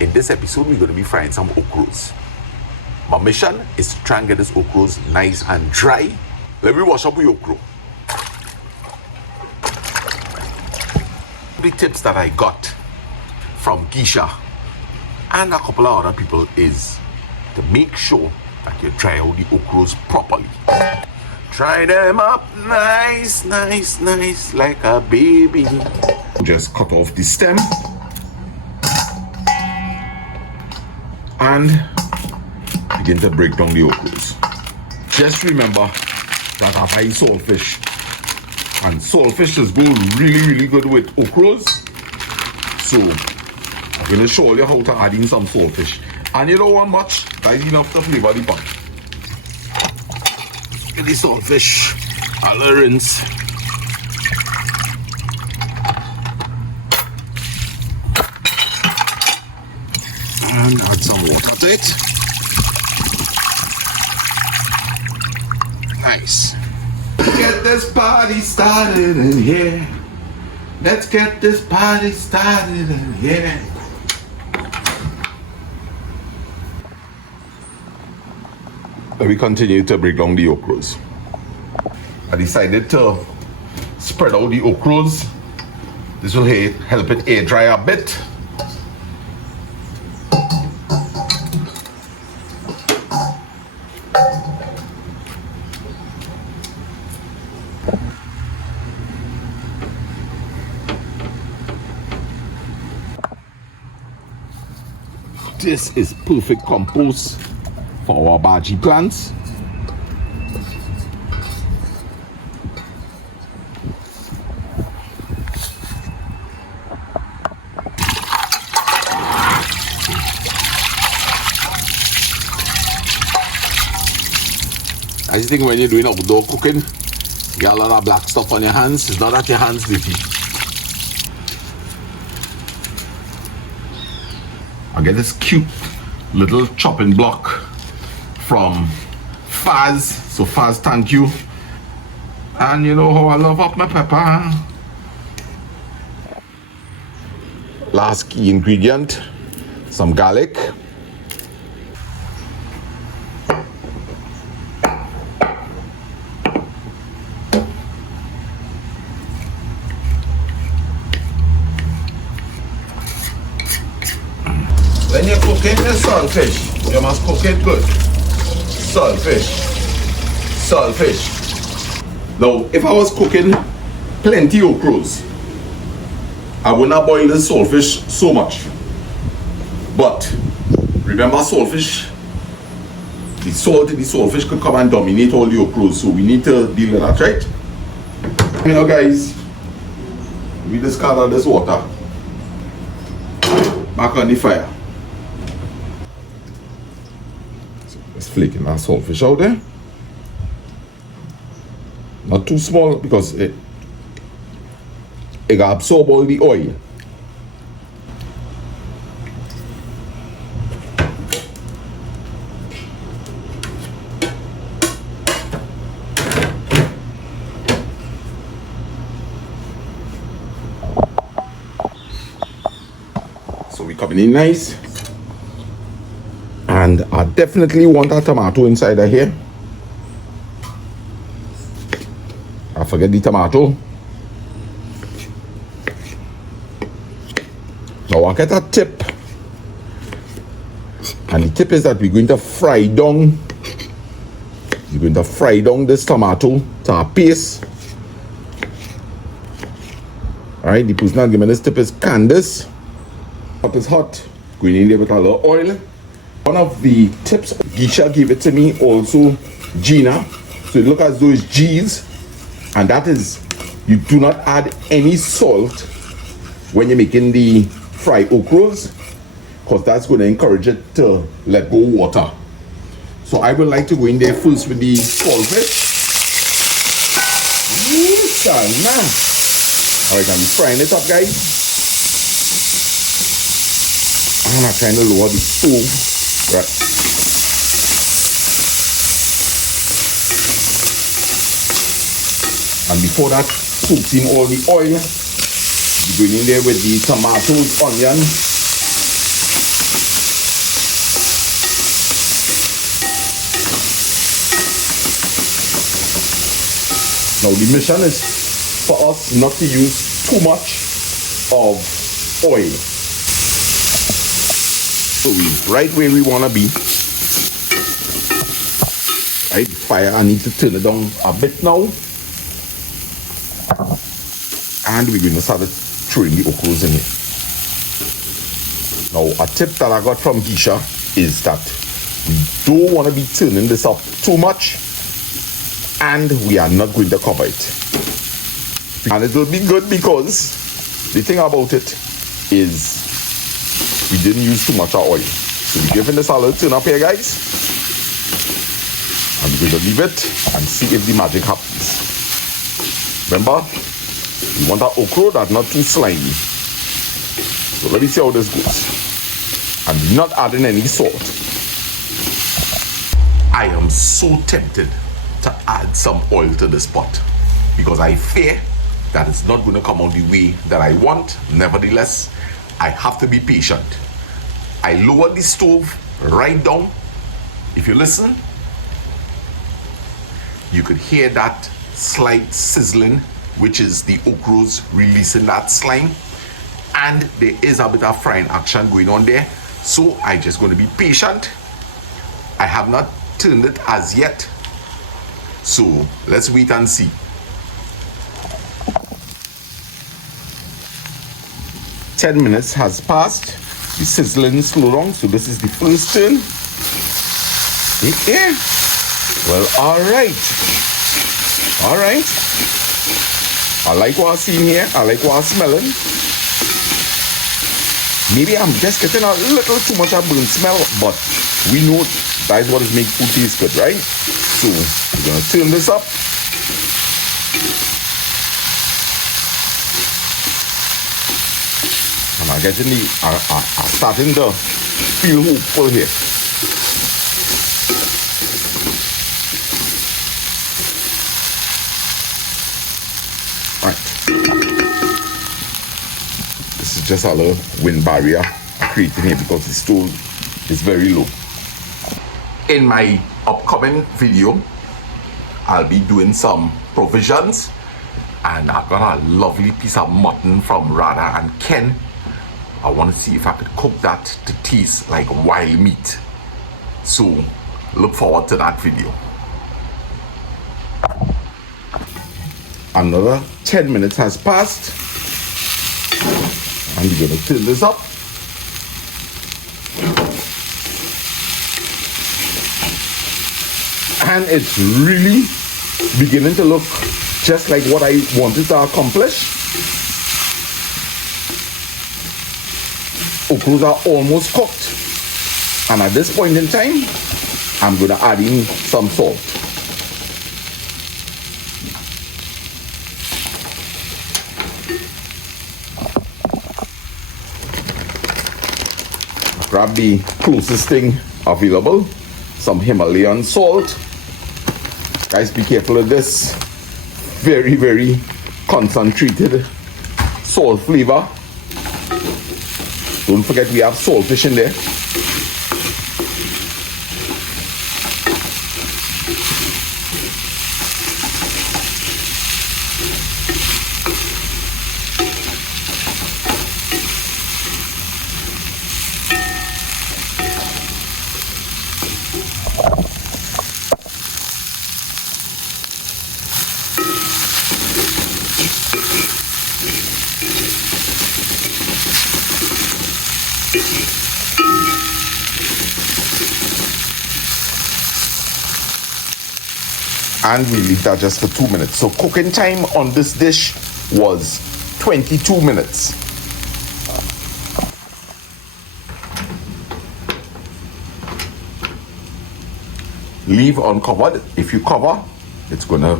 In this episode, we're going to be frying some ochroes. My mission is to try and get this ochroes nice and dry. Let me wash up the okra. The tips that I got from Keisha and a couple of other people is to make sure that you dry out the ochroes properly. Dry them up nice, nice, nice, like a baby. Just cut off the stem and begin to break down the ochroes. Just remember that I buy saltfish, and saltfish just go really, really good with ochroes. So I'm going to show you how to add in some saltfish, and you don't want much, that's enough to flavor the pot. Get the saltfish, I'll rinse. And add some water to it. Nice. Let's get this party started in here. Let's get this party started in here. Let me continue to break down the ochroes. I decided to spread out the ochroes. This will help it air dry a bit. This is perfect compost for our bhaji plants. I think when you're doing outdoor cooking, you got a lot of black stuff on your hands. It's not that your hands dirty. I get this cute little chopping block from Faz. So Faz, thank you. And you know how I love up my pepper. Last key ingredient, some garlic. When you're cooking the saltfish, you must cook it good. Saltfish. Now, if I was cooking plenty of ochroes, I would not boil the saltfish so much. But remember, saltfish, the salt in the saltfish could come and dominate all the ochroes, so we need to deal with that, right? You know, guys, we discard this water. Back on the fire. Flaking our saltfish out there. Not too small because it can absorb all the oil. So we coming in nice. And I definitely want a tomato inside of here. I forget the tomato. Now I get a tip. And the tip is that we're going to fry down. We're going to fry down this tomato to a paste. Alright, the person that giving this tip is Candace. Pot is hot. Going in there with a little oil. One of the tips, Gisha gave it to me, also Gina. So it looks as though it's G's. And that is, you do not add any salt when you're making the fried ochroes, because that's going to encourage it to let go water. So I would like to go in there first with the saltfish. Alright, I'm frying it up, guys. And I'm trying to lower the stove. Right. And before that soaks in all the oil, you go in there with the tomatoes, onion, Now the mission is for us not to use too much of oil. So we right where we want to be. Right, fire, I need to turn it down a bit now. And we're going to start throwing the ochroes in here. Now, a tip that I got from Geisha is that we don't want to be turning this up too much, and we are not going to cover it. And it will be good because the thing about it is we didn't use too much oil. So we're giving this a little turn up here, guys. And we're going to leave it and see if the magic happens. Remember, we want our okra that's not too slimy. So let me see how this goes. And we're not adding any salt. I am so tempted to add some oil to this pot because I fear that it's not going to come out the way that I want. Nevertheless, I have to be patient. I lowered the stove right down. If you listen, you could hear that slight sizzling, which is the ochroes releasing that slime. And there is a bit of frying action going on there. So I'm just going to be patient. I have not turned it as yet. So let's wait and see. Ten minutes has passed. The sizzling slow down. So this is the first turn. Yeah. Well, all right. I like what I'm seeing here. I like what I'm smelling. Maybe I'm just getting a little too much of burnt smell, but we know that is what is making food taste good, right? So we're gonna turn this up. And I'm getting I'm starting to feel hopeful here. Just a little wind barrier creating here because the stove is very low. In my upcoming video, I'll be doing some provisions, and I've got a lovely piece of mutton from Radha and Ken. I want to see if I could cook that to taste like wild meat. So look forward to that video. Another 10 minutes has passed. And we're going to turn this up. And it's really beginning to look just like what I wanted to accomplish. Ochroes are almost cooked. And at this point in time, I'm going to add in some salt. Grab the closest thing available, some Himalayan salt. Guys, be careful of this. Very, very concentrated salt flavor. Don't forget we have saltfish in there. And we leave that just for 2 minutes. So cooking time on this dish was 22 minutes. Leave uncovered. If you cover, it's gonna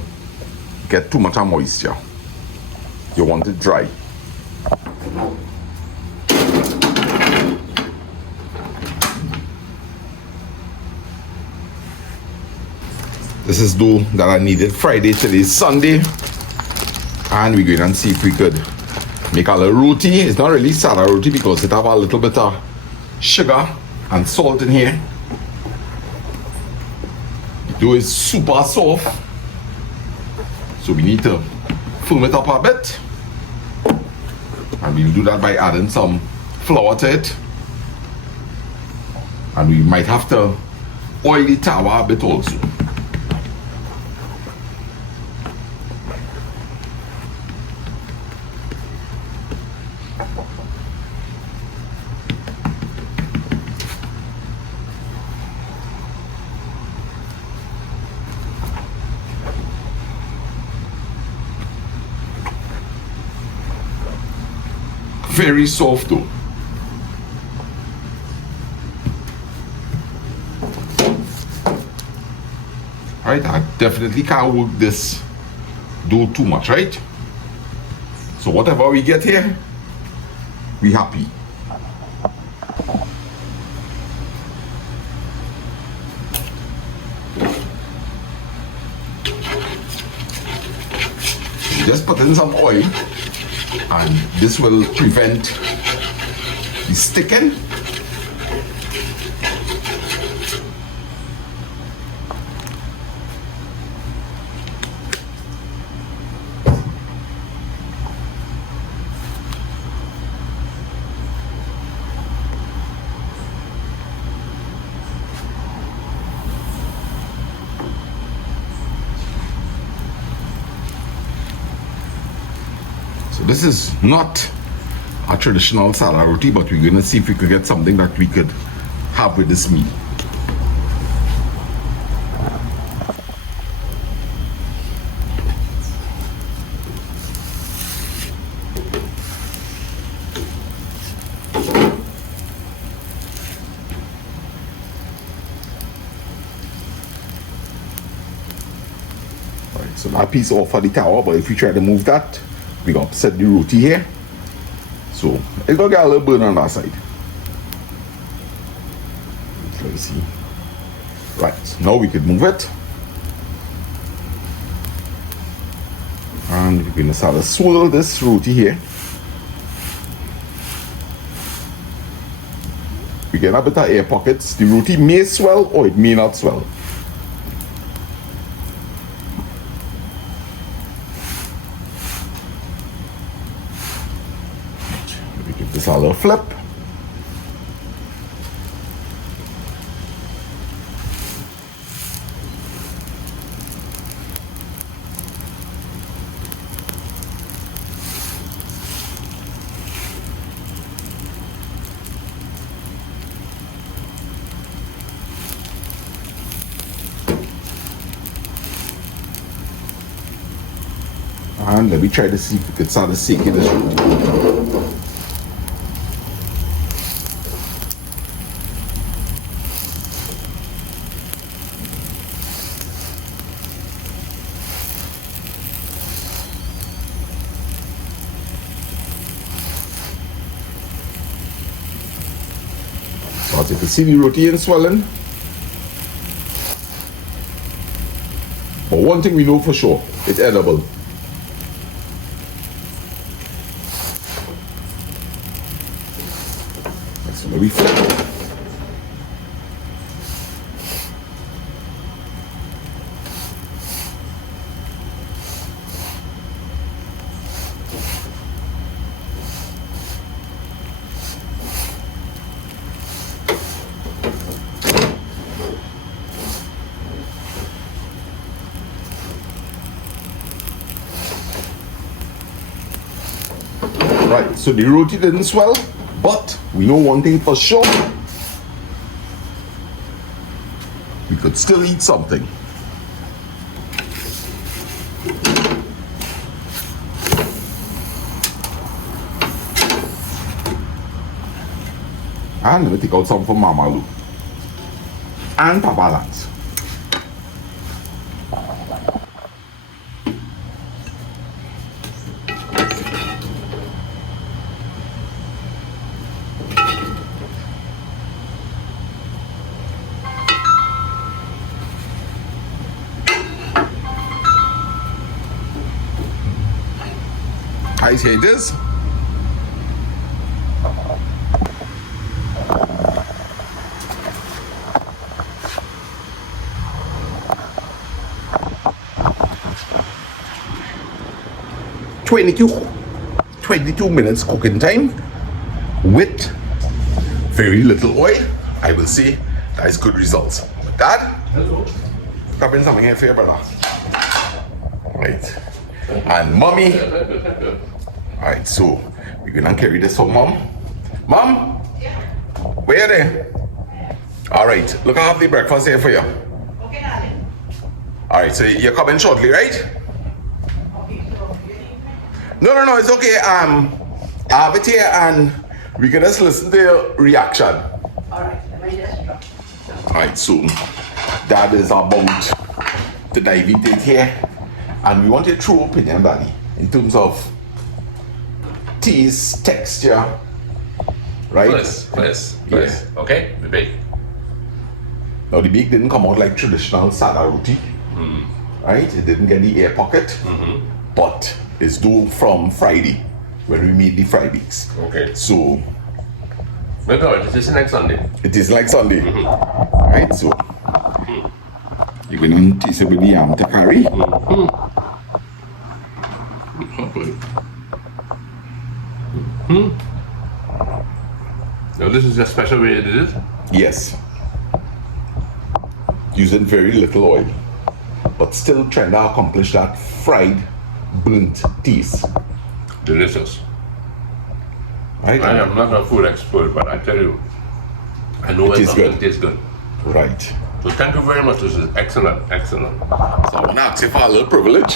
get too much moisture. You want it dry. This is dough that I needed Friday. Today is Sunday. And we're going to see if we could make a little roti. It's not really sada roti because it have a little bit of sugar and salt in here. The dough is super soft. So we need to firm it up a bit, and we'll do that by adding some flour to it, and we might have to oil the tawa a bit also. Very soft though. Right, I definitely can't work this dough too much, right? So whatever we get here, we happy. Just put in some oil, and this will prevent the sticking. So this is not a traditional salad roti, but we're gonna see if we could get something that we could have with this meal. Alright, so that piece off of the tower, but if we try to move that, we got to set the roti here, so it's gonna get a little burn on that side. Let's see. Right, now we could move it, and we're gonna start to swirl this roti here. We get a bit of air pockets. The roti may swell or it may not swell. Give this a little flip. And let me try to see if we can start to shaking this roti. So as you can see, the roti is swelling. But one thing we know for sure, it's edible. So let me flip. Right, so the roti didn't swell, but we know one thing for sure. We could still eat something. And let me take out some for Mama Lou and Papa Lance. Ice haters. 22 minutes cooking time with very little oil. I will say that is good results. Dad, grabbing something here for your brother. Right. And mommy. Alright, so we're gonna carry this for mom. Mom? Yeah. Where are they? Alright, look, I have the breakfast here for you. Okay, darling. Alright, so you're coming shortly, right? Okay, so No, it's okay. I have it here and we can just listen to your reaction. alright, let me just drop. Alright, so that is about to dive into it here. And we want your true opinion, Daddy, in terms of taste, texture, right? Please. Okay, the bake. Now the bake didn't come out like traditional sada roti, right? It didn't get the air pocket, but it's dough from Friday when we made the fry bakes. Okay. So Maybe it is next Sunday. it is like Sunday, right? So you're going to taste it with the yam to curry. Now this is a special way you did it? Yes. Using very little oil, but still trying to accomplish that fried, burnt taste. Delicious. Right? I am not a food expert, but I tell you, I know when is something good. tastes good. Right. So thank you very much. This is excellent. So I want to ask you for a little privilege,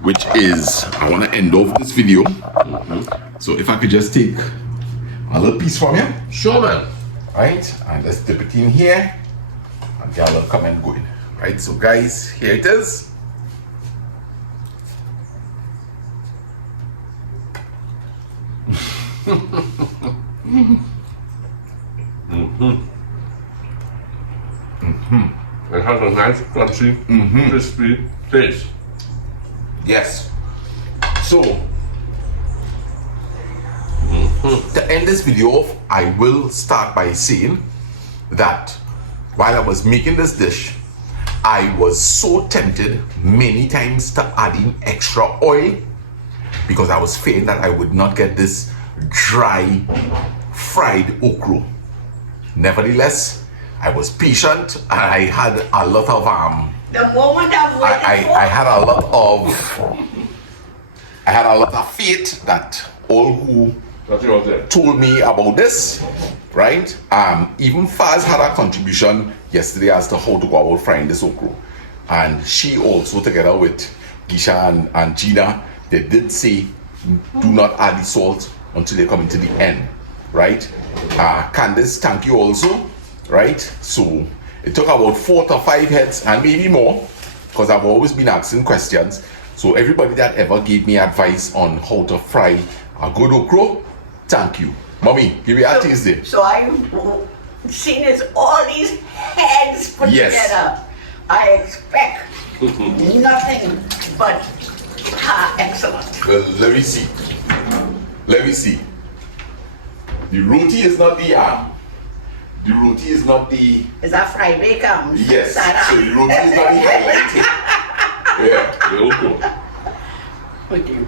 which is I want to end off this video. So if I could just take a little piece from you, Sure, man. right? And let's dip it in here and get a little comment going. Right? So guys, here it is. It has a nice, crunchy, crispy taste. Yes. So to end this video off, I will start by saying that while I was making this dish, I was so tempted many times to add in extra oil because I was fearing that I would not get this dry fried okra. Nevertheless, I was patient and I had a lot of The moment I've waited I had a lot of faith that all who Nothing was there. told me about this, right? Even Faz had a contribution yesterday as to how to go about frying this okra. And she also, together with Gisha and Gina, they did say do not add the salt until they come into the end, right? Candice, thank you also, right? So it took about 4 to 5 heads and maybe more, because I've always been asking questions. So everybody that ever gave me advice on how to fry a good okra, thank you. Mommy, give me a taste there. So I've seen is all these heads put Yes. together. I expect nothing but excellent. Well, let me see. The roti is not the Is that fried bacon? yes. Sarah? So the roti is not the highlight here. Yeah. The okra. Okay.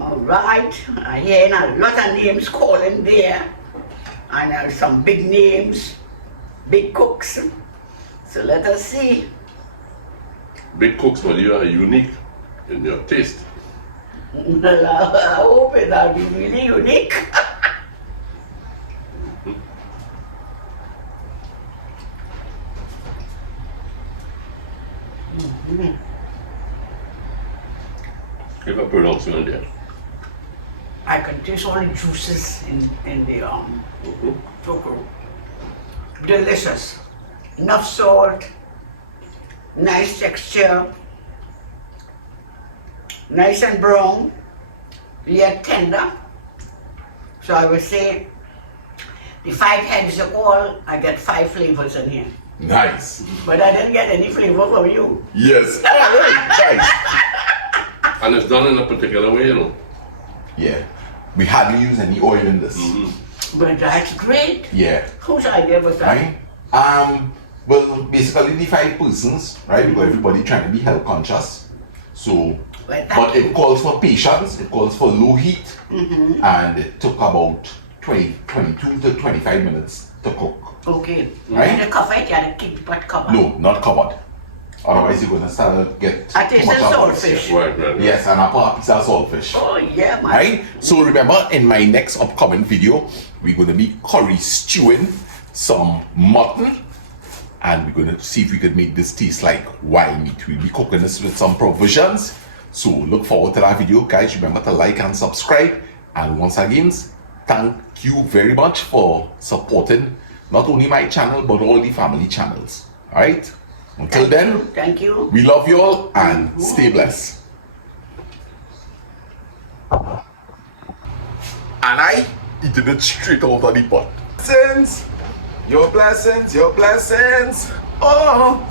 All right, I hear a lot of names calling there, and some big names, big cooks. So let us see. Big cooks, but you are unique in your taste. Well, I hope it'll be really unique. Give a pronouncement there. I can taste all the juices in the okra. Delicious. Enough salt, nice texture, nice and brown, yet tender. So I would say the 5 heads of all, I get 5 flavors in here. Nice. But I didn't get any flavor from you. Yes. Nice. And it's done in a particular way, you know. Yeah. We hardly use any oil in this. But that's great. Yeah. Whose idea was that? Right? Well, basically the 5 persons, right? Because everybody trying to be health conscious. So, Well, but it calls for patience, it calls for low heat, and it took about 22 to 25 minutes to cook. Okay. Right? And the cover it, you have to keep the pot covered. No, not covered. Otherwise, you're going to start to get I taste too much the of saltfish. Right. Yes, and a piece of saltfish. Oh, yeah, man. Right? So remember, in my next upcoming video, we're going to be curry stewing some mutton, and we're going to see if we could make this taste like wild meat. We'll be cooking this with some provisions. So look forward to that video, guys. Remember to like and subscribe. And once again, thank you very much for supporting not only my channel, but all the family channels. All right? Until then, Thank you. we love you all and stay blessed. And I eating it straight out of the pot. Blessings, your blessings, your blessings. Oh.